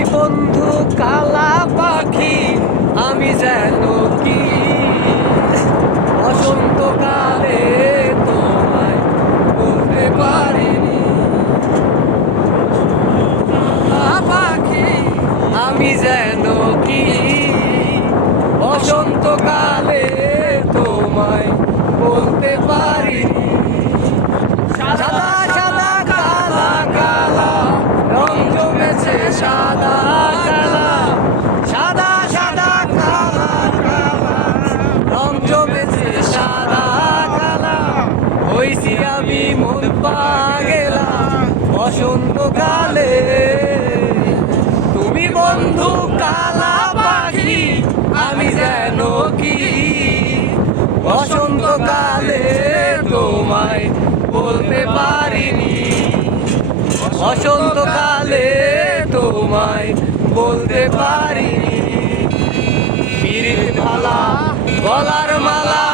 তুমি বন্ধু কালা পাখি, আমি যেন কি বসন্তকালে তোমায় বলতে পারিনি। কালা পাখি, আমি যেন কি বসন্তকালে তোমায় বলতে পারিনি। সাদা সাদা কালা কালা রং জমেছে, সাদা কালা সাদা সাদা কালা কালা রং জমেছে, সাদা কালা হইছি আমি মন পাগেলা বসন্তকালে। তুমি বন্ধু কালা পাখি, আমি যেন কি বসন্তকালে তোমায় বলতে পারিনি। বসন্তকালে তোমায় বলতে পারিনি। পিরিত ভালা গলার মালা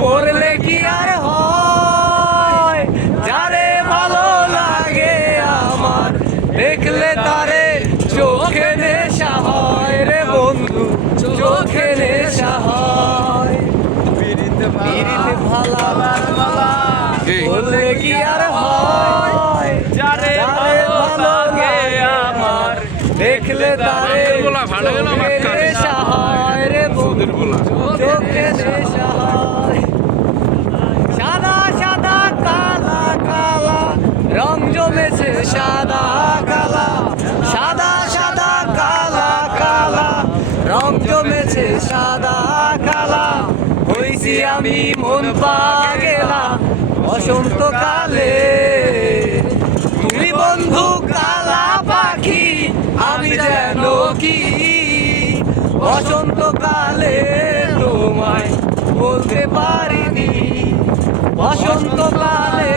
পরলে কি আর হয়, যারে ভালো লাগে আমার দেখলে তারে চোখে নেশা হয় রে বন্ধু, চোখে নেশা হয়। পিরিত ভালা বললে কি আর হয়, যারে ভালো লাগে আমার দেখলে তারে চোখে নেশা হয় রে বন্ধু, চোখে নেশা হয়। সাদা সাদা কালা কালা রং জমেছে, সাদা কালা সাদা সাদা কালা কালা রং জমেছে, সাদা কালা হইছি আমি মন পাগেলা বসন্তকালে। তুমি বন্ধু কালা পাখি, আমি যেন কি বসন্তকালে তোমায় বলতে পারিনি। বসন্তকালে